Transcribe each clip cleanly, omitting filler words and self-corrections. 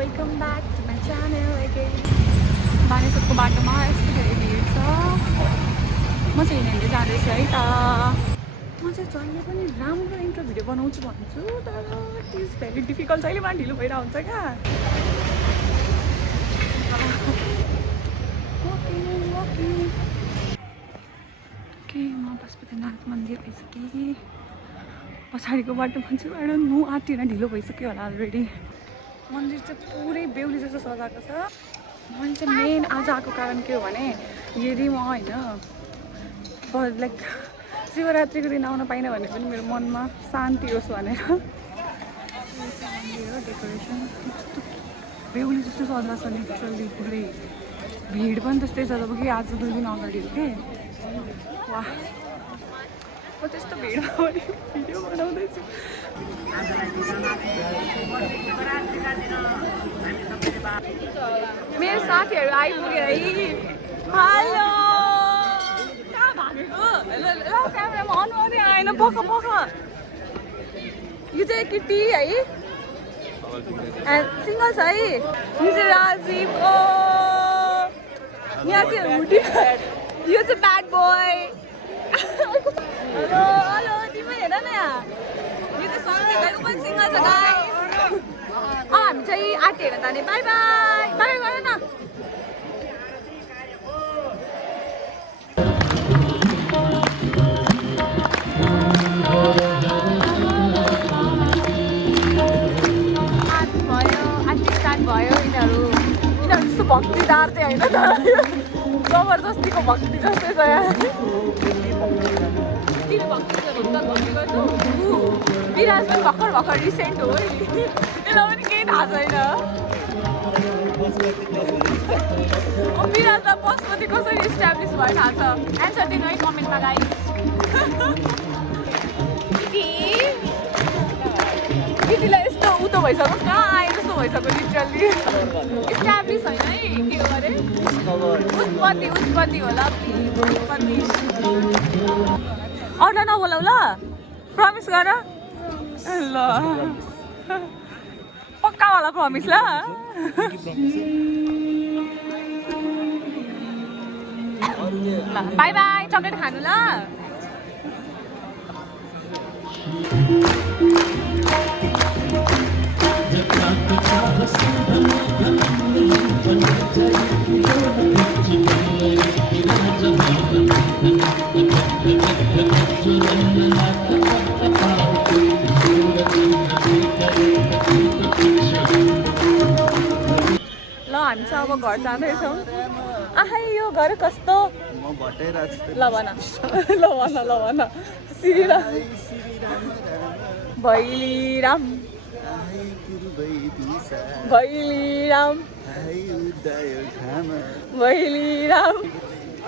Welcome back to my channel again. मानिसको बाटोमा यस्तो धेरै भिड छ। म चाहिँ हिँडेर जाँदैछु है त। म चाहिँ जहिले पनि राम्रो इन्ट्रो भिडियो बनाउँछु भन्छु तर इट इज भेरी डिफिकल्ट। जहिले पनि ढिलो भइरहेको हुन्छ क्या। ओके म पशुपतिनाथ मन्दिर आइसकेँ। पछाडिको बाटोमा चाहिँ म आँटिन ढिलो भइसक्यो होला अलरेडी। मन्दिर चाहिँ पुरै बेहुली जस्तो सजाएको छ। मैले चाहिँ मेन आज आएको कारण के हो भने यदि म होइन लाइक शिवरात्रिको दिन आउन पाइनँ भने पनि मेरो मनमा शान्ति होस् भनेर। मन्दिर हो डेकोरेसन कस्तो बेहुली जस्तो सजा छ लिटरली पुरै। भिड पनि त्यस्तै छ जब कि आज 2 दिन अगाडि हो कि। वाह म त्यस्तो भिडमा पनि भिडियो बनाउँदैछु। मेरो साथीहरू आइपुग्यो है। हेलो कहाँ भागेको? ल क्यामेरामा अनुहारै आएन। पख यो चाहिँ केटी है सिङ्गल छ है। यो चाहिँ राजीव। ओ यहाँ चाहिँ हुडी। यो चाहिँ ब्याड बोय। हेलो हेलो तिमी हेर न यहाँ। यो चाहिँ सन्जिताको पनि सिङ्गल छ गाइस। हामी चाहिँ आँटेर जाने। बाई बाई बाई गर न। भयो आँटी स्टार्ट भयो। यिनीहरू जस्तो भक्तिदार चाहिँ होइन त जबरजस्तीको भक्ति जस्तै छ यहाँ। तिमी भक्ति भन्ने गर्छौ। विराज पनि भर्खर रिसेन्ट हो है। यसलाई पनि केही थाहा छैन। विराजलाई पशुपति कसरी इस्टाब्लिस भयो थाहा छ? एन्सर दिनु है कमेन्टमा गाइस। केटीलाई यस्तो उतो भइसक्यो कहाँ आए जस्तो भइसक्यो लिटरली। इस्टाब्लिस होइन है के हो अरे उत्पत्ति होला उत्पत्ति। अरूलाई नबोलाउ ल प्रमिस गर ल। पक्कावाला प्रमिस ल। ल बाई बाई चक्लेट खानु ल। ल हामी चाहिँ अब घर जाँदैछौँ। आहै यो घर कस्तो ल भन श्रीराम भैलीराम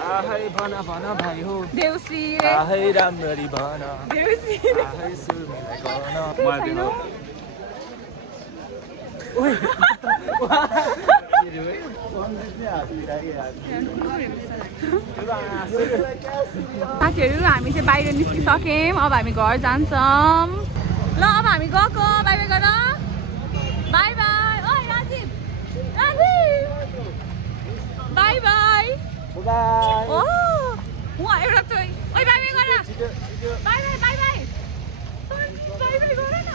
आहै भन भाइ हो देउसी आहै राम्ररी भन देउसी आहै सुरलाई गर्न ओइ साथीहरू हामी चाहिँ बाहिर निस्किसक्यौँ। अब हामी घर जान्छौँ। ल अब हामी गएको। बाई बाई गर। Bye bye. ओ राजीव बाई बाई। ओ वहाँ एउटा चाहिँ ओइ बाई बाई गर। Bye bye bye bye bye bye गर न।